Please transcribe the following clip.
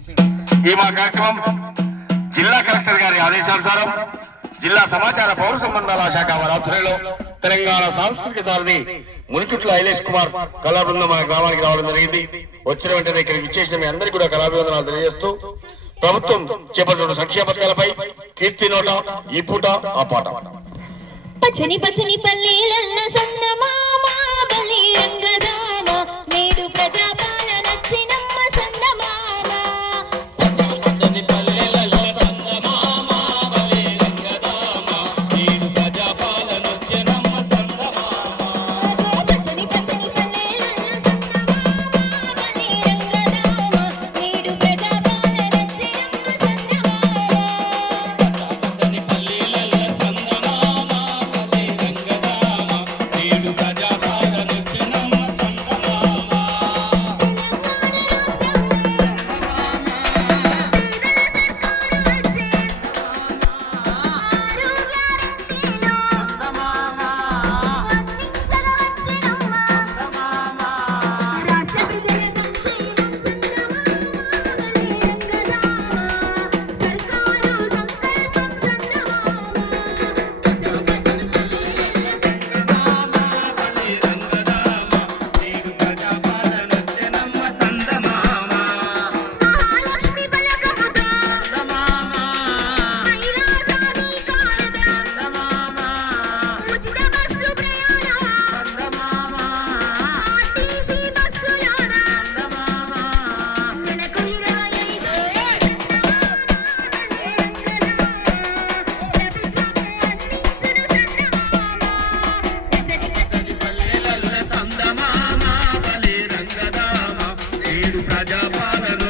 ఈ మా కార్యక్రమం జిల్లా కలెక్టర్ గారి ఆదేశానుసారం జిల్లా సమాచార పౌర సంబంధాల శాఖ వారి ఆధ్వర్యంలో తెలంగాణ సాంస్కృతిక సారథి మునికుట్ల ఐలేష్ కుమార్ కళా బృందం మన గ్రామానికి రావడం జరిగింది. వచ్చిన వెంటనే ఇక్కడికి విచ్చేసిన మీ అందరికీ కూడా కళాభివందనాలు తెలియజేస్తూ ప్రభుత్వం చేపట్టిన సంక్షేమ పథకాలపై కీర్తి నోట ఈ పూట ఆ పాట. పచ్చని పచ్చని పల్లెలల్ల సందమామ బలి రంగరామ నేడు ప్రజాపాలన చిన్నమ్మ సందమామ. పచ్చని పచ్చని పల్లెలల్ల సందమామ బలి రంగరామ నేడు ప్రజాపాలన చిన్నమ్మ సందమామ. పచ్చని పచ్చని పల్లెలల్ల సందమామ బలి రంగరామ నేడు ప్రజాపాలన చిన్నమ్మ సందమామ. పచ్చని పల్లెలల్ల సందమామ బలి రంగరామ నేడు ప్రజాపాలన చిన్నమ్మ సందమామ. ప్రజాపాలన